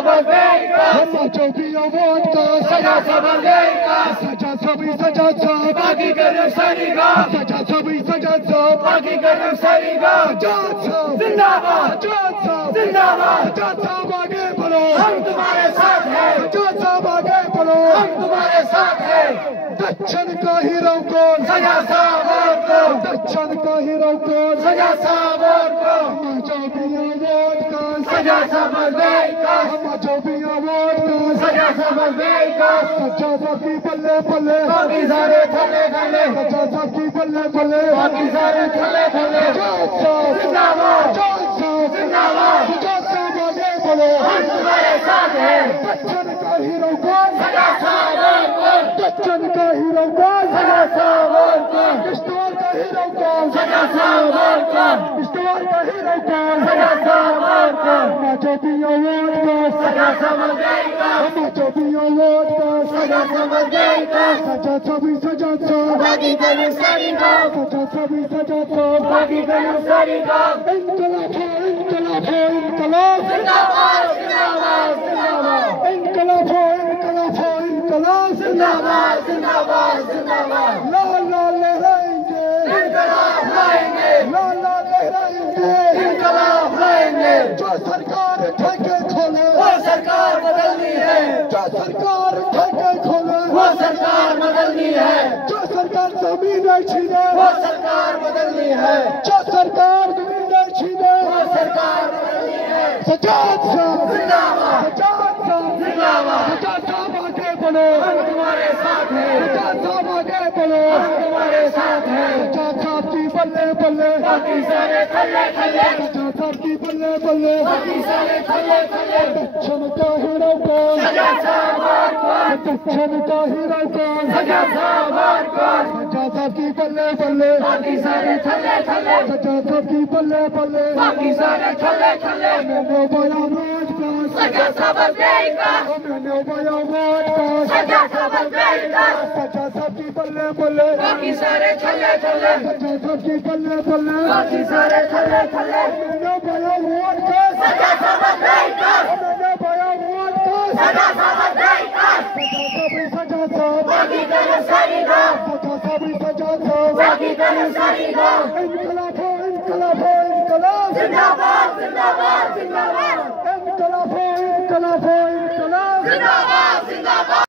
Sabadeka, Hamachobiya vodka, Saja Sabadeka, Saja Sabi Saja Sab, Baki Garam Sariga, Saja Sabi Saja Sab, Baki Garam Sariga, Sajad Sab, Zindabad, Sajad Sab, Zindabad, Sajad Sab आगे बढ़ो, हम तुम्हारे साथ हैं, Sajad Sab आगे बढ़ो, हम तुम्हारे साथ हैं, दक्षिण का हीरो कौन, सजा साबर को, दक्षिण का हीरो कौन, सजा साबर को, Hamachobiya vodka, सजा Sabadeka, Hamachobiya vodka, सजा Sabadeka, Saja Sabi बल्ले बल्ले, बाकी सारे थले थले, Saja Sabi बल्ले बल्ले, बाकी सारे थले थले, Sajad Sab, जिंदाबाद, Sajad Sab, जिंदाबाद, Sajad Sab आगे बढ़ो, हम तुम्हारे साथ हैं, दक्षिण का हीरो कौन, सजा साबर को, दक्षिण का हीरो कौन, सजा साबर को, किश्तवाड़ का हीरो कौन, सजा साबर को, किश्तवाड़ का हीरो कौन, सजा साबर को, Hamachobiya vodka, सजा Sabadeka, Hamachobiya vodka, सजा Sabadeka, Sajad Sabi Sajad Sab, बाकी Garam Sariga, Sajad Sabi Sajad Sab, बाकी Garam Sariga, इंकलाब हो इंकलाब हो इंकलाब, जिंदाबाद, जिंदाबाद, जिंदाबाद, इंकलाब हो इंकलाब हो इंकलाब, जिंदाबाद, जिंदाबाद, जिंदाबाद, लाल लाल लहराएंगे, इनकलाब लाएंगे, लाल लाल लहराएंगे, इनकलाब लाएंगे, जो सरकार ठेके खोले, वो सरकार बदलनी है, जो सरकार ठेके खोले, वो सरकार बदलनी है, जो सरकार जमीनें छीने, वो सरकार बदलनी है, जो सरकार जमीनें छीने, वो सरकार बदलनी है, सजाद साहब, जिंदाबाद, सजाद साहब, जिंदाबाद, सजाद साहब आगे बढ़ो, हम तुम्हारे साथ हैं, सजाद साहब आगे बढ़ो, हम तुम्हारे साथ हैं, सजाद साहब की बल्ले बल्ले, बाकी सारे थले थले, सजाद साहब की बल्ले बल्ले, बाकी सारे थले थले, दक्षिण का हीरो कौन, सजा साबर को, दक्षिण का हीरो कौन, सजा साबर को, सजाद साहब की बल्ले बल्ले, बाकी सारे थले थले, सजाद साहब की बल्ले बल्ले, बाकी सारे थले थले, मैंने बया वोट का, सजा Sabadeka, मैंने बया वोट का, सजा Sabadeka, सजाद साहब की बल्ले बल्ले, बाकी सारे थले थले, सजाद साहब की बल्ले बल्ले, बाकी सारे थले थले, मैंने बया वोट का, सजा Sabadeka, मैंने बया वोट का, सजा Sabadeka, सजाद साहब सजाद साहब, बाकी Garam Sariga,